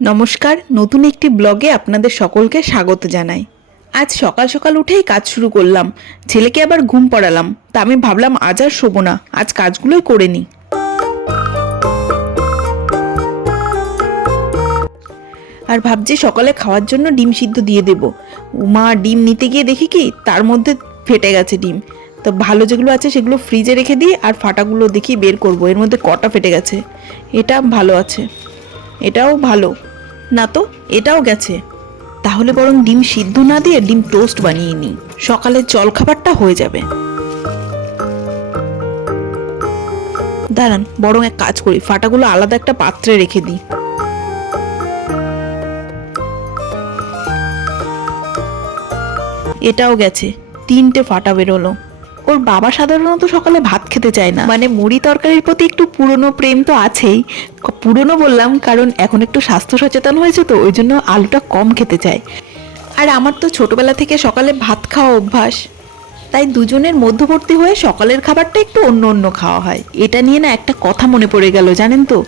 নমস্কার, নতুন একটি ব্লগে আপনাদের সকলকে স্বাগত জানাই। আজ সকাল সকাল উঠেই কাজ শুরু করলাম। ছেলেকে আবার ঘুম পড়ালাম। তা আমি ভাবলাম, আজ আর শোবো না। আজ কাজগুলোই করে নিই। আর ভাবছি সকালে খাওয়ার জন্য ডিম সিদ্ধ দিয়ে দেব। মা ডিম নিতে গিয়ে দেখি কি, তার মধ্যে ফেটে গেছে ডিম। তো ভালো যেগুলো আছে সেগুলো ফ্রিজে রেখে দিই আর ফাটাগুলো দেখি বের করব। এর মধ্যে কটা ফেটে গেছে। এটা ভালো আছে। এটাও ভালো। না তো, এটাও গেছে। তাহলে বরং ডিম সিদ্ধ না দিয়ে ডিম টোস্ট বানিয়ে নিই। সকালের জলখাবারটা হয়ে যাবে। দাঁড়ান, বরং এক কাজ করি, ফাটাগুলো আলাদা একটা পাত্রে রেখে দিই। এটাও গেছে, তিনটে ফাটা বেরোলো। ওর বাবা সাধারণত সকালে ভাত খেতে চায় না। মানে মুড়ি তরকারির প্রতি একটু পুরনো প্রেম তো আছেই। পুরনো বললাম, কারণ এখন একটু স্বাস্থ্য সচেতন হয়েছে তো, ওই জন্য আলুটা কম খেতে চায়। আর আমার তো ছোটবেলা থেকে সকালে ভাত খাওয়া অভ্যাস। তাই দুজনের মধ্যবর্তী হয়ে সকালের খাবারটা একটু অন্য অন্য খাওয়া হয়। এটা নিয়ে না একটা কথা মনে পড়ে গেল, জানেন তো?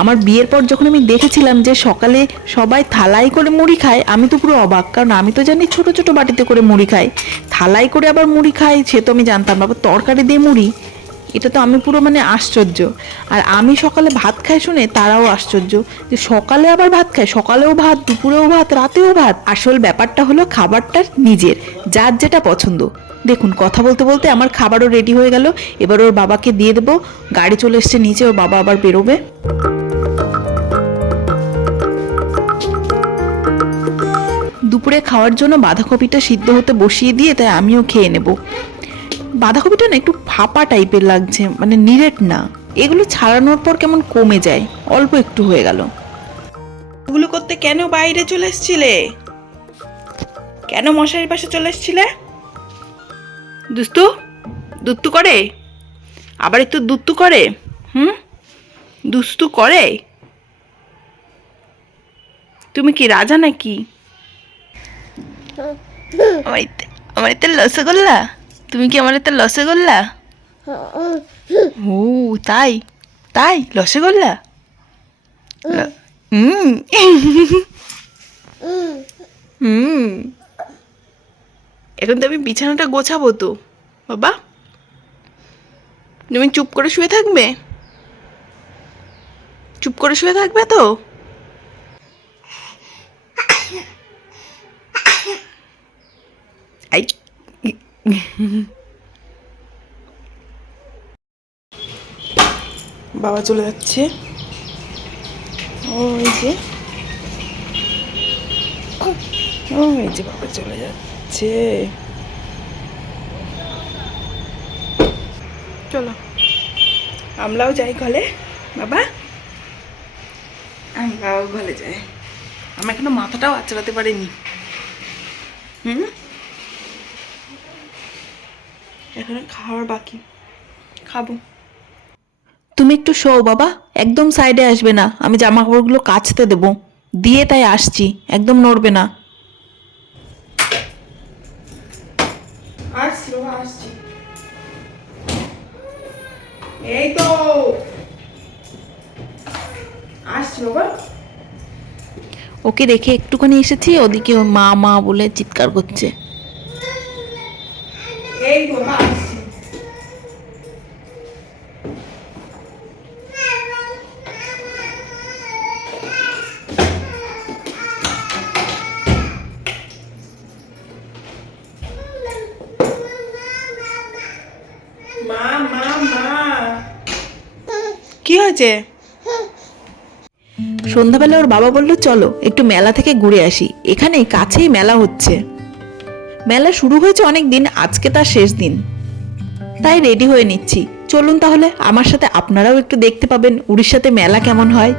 আমার বিয়ের পর যখন আমি দেখেছিলাম যে সকালে সবাই থালাই করে মুড়ি খায়, আমি তো পুরো অবাক। কারণ আমি তো জানি ছোট ছোট বাটিতে করে মুড়ি খাই। থালাই করে আবার মুড়ি খাই, সে তো আমি জানতাম আবার তরকারি দিয়ে মুড়ি এটা তো আমি পুরো মানে আশ্চর্য। আর আমি সকালে ভাত খাই শুনে তারাও আশ্চর্য যে সকালে আবার ভাত খায়। সকালেও ভাত, দুপুরেও ভাত, রাতেও ভাত। আসল ব্যাপারটা হলো খাবারটা নিজের, যার যেটা পছন্দ। দেখুন, কথা বলতে বলতে আমার খাবারও রেডি হয়ে গেল। এবার ওর বাবাকে দিয়ে দেবো। গাড়ি চলে এসছে নিচে, ওর বাবা আবার বেরোবে। দুপুরে খাওয়ার জন্য বাঁধাকপিটা সিদ্ধ হতে বসিয়ে দিয়ে তাই আমিও খেয়ে নেব। বাঁধাকপিটা না একটু ফাঁপা টাইপের লাগছে মানে নিরেট না। এগুলো ছাড়ানোর পর কেমন কমে যায় অল্প একটু হয়ে গেল। এগুলো করতে কেন বাইরে চলে এসছিলে? কেন মশারির পাশে চলে এসছিলে? দুস্তু দুত্তু করে? আবার একটু দুত্তু করে? হুম? দুস্তু করে? তুমি কি রাজা নাকি? আমার এতে আমার রসগোল্লা? তুমি কি আমার এতে রসগোল্লা ও, তাই তাই রসগোল্লা হুম হুম এখন তো আমি বিছানাটা গোছাবো তো, বাবা। তুমি চুপ করে শুয়ে থাকবে? চুপ করে শুয়ে থাকবে তো? বাবা চলে যাচ্ছে। ওই যে। ওই যে বাবা চলে যাচ্ছে। চলো। আমরাও যাই ঘলে বাবা? আমরাও ঘলে যাই। আমার এখনও মাথাটাও আচড়াতে পারিনি। হুম? এখানে খাওয়ার বাকি। খাব। তুমি একটু শো বাবা একদম সাইডে আসবে না। আমি জামা কাপড়গুলো কাচতে দেবো। দিয়ে তাই আসছি একদম নড়বে না। আসছি এই তো। আসছি বাবা। ওকে রেখে একটুখানি এসেছি ওদিকে মা মা বলে চিৎকার করছে। কি হয়েছে? সন্ধ্যাবেলা ওর বাবা বলল, চলো, একটু মেলা থেকে ঘুরে আসি। এখানে কাছেই মেলা হচ্ছে। মেলা শুরু হয়েছে অনেক দিন, আজকে তার শেষ দিন। তাই রেডি হয়ে নিচ্ছি। চলুন তাহলে, আমার সাথে আপনারাও একটু দেখতে পাবেন, উড়িষ্যাতে মেলা কেমন হয়।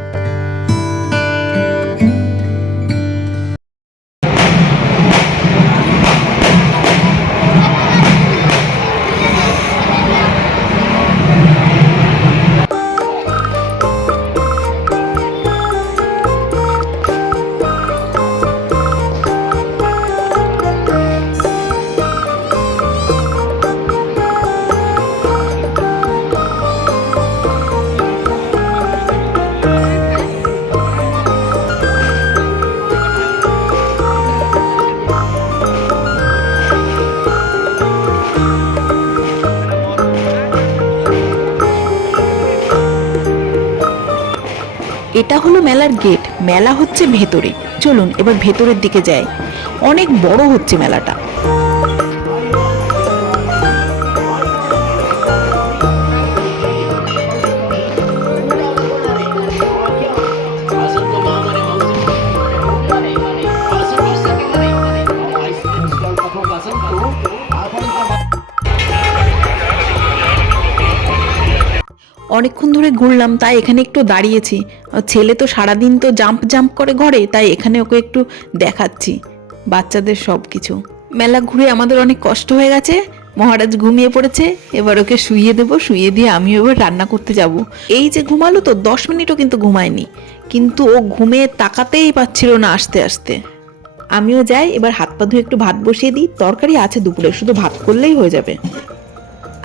এটা হলো মেলার গেট। মেলা হচ্ছে ভেতরে। চলুন, এবার ভেতরের দিকে যাই। অনেক বড় হচ্ছে মেলাটা। অনেকক্ষণ ধরে ঘুরলাম, তাই এখানে একটু দাঁড়িয়েছি। ছেলে তো সারাদিন তো জাম্প জাম্প করে ঘরে, তাই এখানে ওকে একটু দেখাচ্ছি, বাচ্চাদের সব কিছু মেলা ঘুরে আমাদের অনেক কষ্ট হয়ে গেছে, মহারাজ ঘুমিয়ে পড়েছে, এবার ওকে শুইয়ে দেবো, শুইয়ে দিয়ে আমিও এবার রান্না করতে যাব। এই যে ঘুমালো তো, দশ মিনিটও কিন্তু ঘুমায়নি, কিন্তু ও ঘুমে তাকাতেই পাচ্ছিল না আসতে আসতে। আমিও যাই, এবার হাত পা ধুয়ে একটু ভাত বসিয়ে দিই, তরকারি আছে দুপুরে, শুধু ভাত করলেই হয়ে যাবে।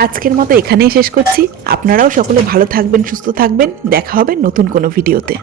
আজকের মতো এখানেই শেষ করছি। আপনারাও সকলে ভালো থাকবেন, সুস্থ থাকবেন। দেখা হবে নতুন কোনো ভিডিওতে।